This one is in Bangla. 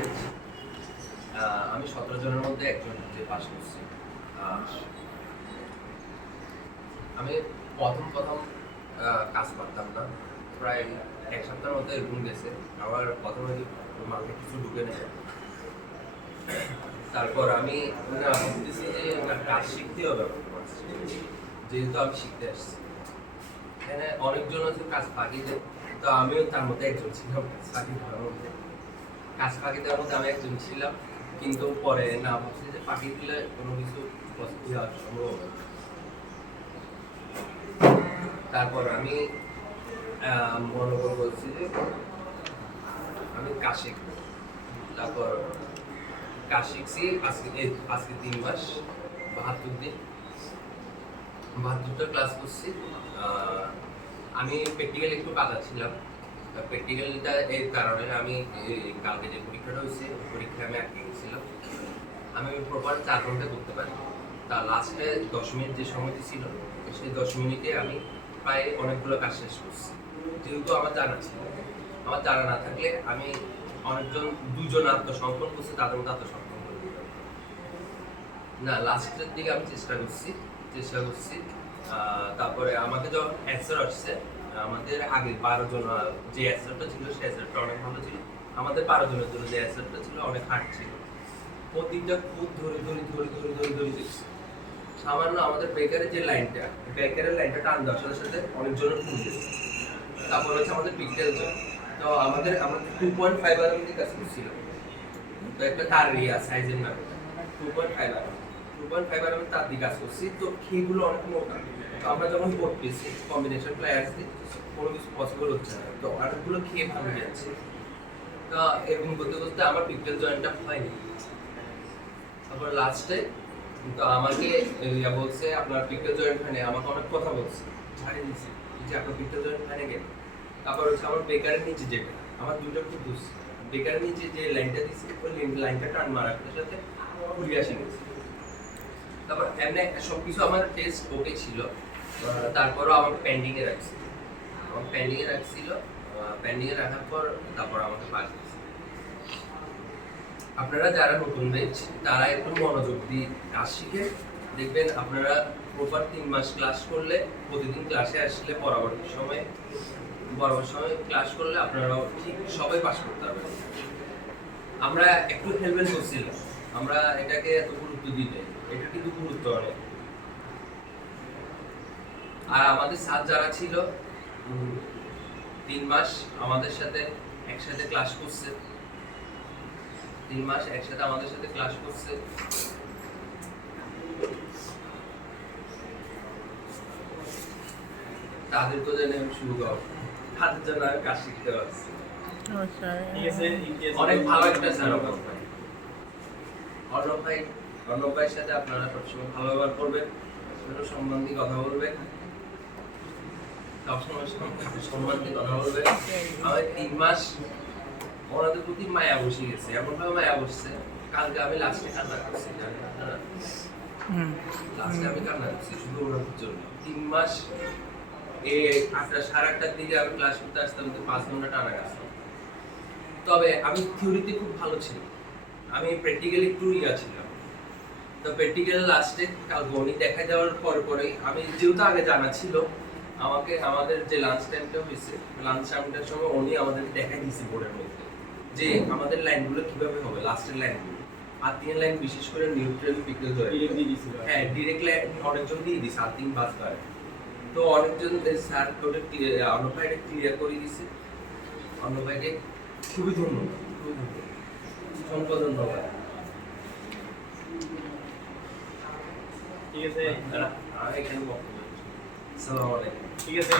বেঞ্চ। আমি 17 জনের মধ্যে একজন যে পাস করছি। আমি প্রথম কাজ করতাম না, প্রায় এক সপ্তাহের মধ্যে এরকম গেছে। আমার প্রথমে মাথায় কিছু ঢুকে নেই। তারপর আমি ভাবতেছি যে কাজ শিখতে হবে আমার, যেহেতু আমি শিখতে আসছি। এখানে অনেকজন আছে কাজ ফাঁকি দেয়, তো আমিও তার মধ্যে একজন ছিলাম। কাজ ফাঁকি দেওয়ার মধ্যে আমি একজন ছিলাম, কিন্তু পরে না ভাবছি যে ফাঁকি দিলে কোনো কিছু পসিবল হওয়া সম্ভব হবে। তারপর আমি মনোবল বলছি যে আমি কাজ শিখবো। তারপর কাজ শিখছি আজকে 3 মাস 72 দিন, 72টা ক্লাস করছি। আমি প্র্যাকটিক্যাল একটু কাদা ছিলাম। প্র্যাকটিক্যালটা এর কারণে আমি কালকে যে পরীক্ষাটা হয়েছে পরীক্ষায় আমি আটকে গেছিলাম। আমি প্রপার 4 ঘন্টা করতে পারি। তা লাস্টে 10 মিনিট যে সময়টি ছিল, সেই 10 মিনিটে আমি প্রায় অনেকগুলো কাজ শেষ করছি। যেহেতু আমার জানা ছিল, আমার জানা না থাকলে আমি দুজন আত্মসমর্পণ করছে, তাদের মধ্যে আত্মসমর্পণ করে দিতাম না। লাস্টের দিকে আমি চেষ্টা করছি। তারপরে আমাকে যখন অ্যান্সার আসছে, আমাদের আগে 12 জন যে অ্যান্সারটা ছিল সেই অ্যান্সারটা অনেক ভালো ছিল। আমাদের 12 জনের জন্য যে অ্যান্সারটা ছিল অনেক হার্ড ছিল। প্রতিটা খুব ধরে দেখছি। সামান্য আমাদের বেকারের যে লাইনটা টান দেওয়ার সাথে সাথে অনেকজনের ফুল গেছে। তারপর হচ্ছে আমাদের পিকটেল জোন। তো আমাদের 2.5 আর মধ্যে কাজ করছিল। তো একটা তার সাইজের নাম 2.5 আর 2.5 আর তার দিয়ে কাজ করছি। তো খেগুলো অনেক মোটা। তো আমরা যখন করতেছি কম্বিনেশন প্লেয়ার্স দিয়ে কোনো কিছু পসিবল হচ্ছে না। তো অনেকগুলো খেয়ে ভালো যাচ্ছে। তো এরকম করতে করতে আমার পিকটেল জয়েন্টটা হয়নি। তারপর লাস্টে তো আমাকে বলছে আপনার পিকটেল জয়েন্ট ফাইনে, আমাকে অনেক কথা বলছে, ছাড়িয়ে দিচ্ছে যে আপনার পিকটেল জয়েন্ট ফাইনে গেল। তারপর হচ্ছে আমার বেকারের নিচে যেটা আমার দুটো খুব দোষ, বেকারের নিচে যে লাইনটা দিচ্ছে ওই লাইনটা টান মারার সাথে ঘুরিয়ে আসে গেছে। তারপর এমনি সবকিছু আমার টেস্ট ওকে ছিল। তারপরও আমার পেন্ডিংয়ে রাখছিল, পেন্ডিংয়ে রাখার পর তারপর আমাকে পাস দিচ্ছে। আপনারা যারা নতুন বেঞ্চ তারা একটু মনোযোগ দিয়ে কাজ শিখে দেখবেন। আপনারা প্রপার 3 মাস ক্লাস করলে, প্রতিদিন ক্লাসে আসলে বরাবর সময় ক্লাস করলে আপনারা ঠিক সবাই পাস করতে পারবেন। আমরা একটু হেলমেট করছিলাম, আমরা এটাকে এত গুরুত্ব দিই নাই, এটা কিন্তু গুরুত্ব অনেক। আর আমাদের স্যার যারা ছিল 3 মাস আমাদের সাথে একসাথে ক্লাস করছে, 3 মাস একসাথে আমাদের সাথে ক্লাস করছে। তাদের তো জানি আমি শুরু করব, তাদের জন্য আমি কাজ শিখতে পারছি। অনেক ভালো একটা স্যার অর্ণব ভাইয়ের সাথে আপনারা সবসময় ভালো ব্যবহার করবেন, সম্মান দিয়ে কথা বলবেন, সবসময় সম্মান দিয়ে কথা বলবেন। আমার 3 মাস ওনাদের প্রতি মায়া বসে গেছে, এমনভাবে মায়া বসছে। কালকে আমি লাস্টে কান্না করছি, শুধু ওনাদের জন্য। 3 মাস এই 8:30টার দিকে আমি ক্লাস করতে আসতাম, তো 5 ঘন্টা টানা গেছে। তবে আমি থিওরিতে খুব ভালো ছিলাম, আমি প্র্যাকটিক্যালি একটু ছিলাম। তো প্র্যাকটিক্যাল লাস্টে কাল গণিত দেখা দেওয়ার পরেই আমি যেহেতু আগে জানা ছিল, আমাদের যে লাঞ্চ টাইমটা হয়েছে, লাঞ্চ টাইমটার সময় উনি আমাদের দেখাই দিয়েছে বোর্ডের মধ্যে যে আমাদের লাইনগুলো কিভাবে হবে, লাস্টের লাইনগুলো। আর্থিং লাইন বিশেষ করে নিউট্রাল পিকটেল দিয়ে দিয়েছিল। হ্যাঁ, ডিরেক্ট লাইন অনেকজন দিয়ে দিয়েছে, আর্থিং বাস করে। তো অনেকজন স্যার ওটা অন্য ভাইটা ক্লিয়ার করে দিয়েছে। অন্য ভাইকে খুবই ধন্যবাদ, অসংখ্য ধন্যবাদ। ঠিক আছে, এখানে বক্তব্য। আসসালামু আলাইকুম। ঠিক আছে।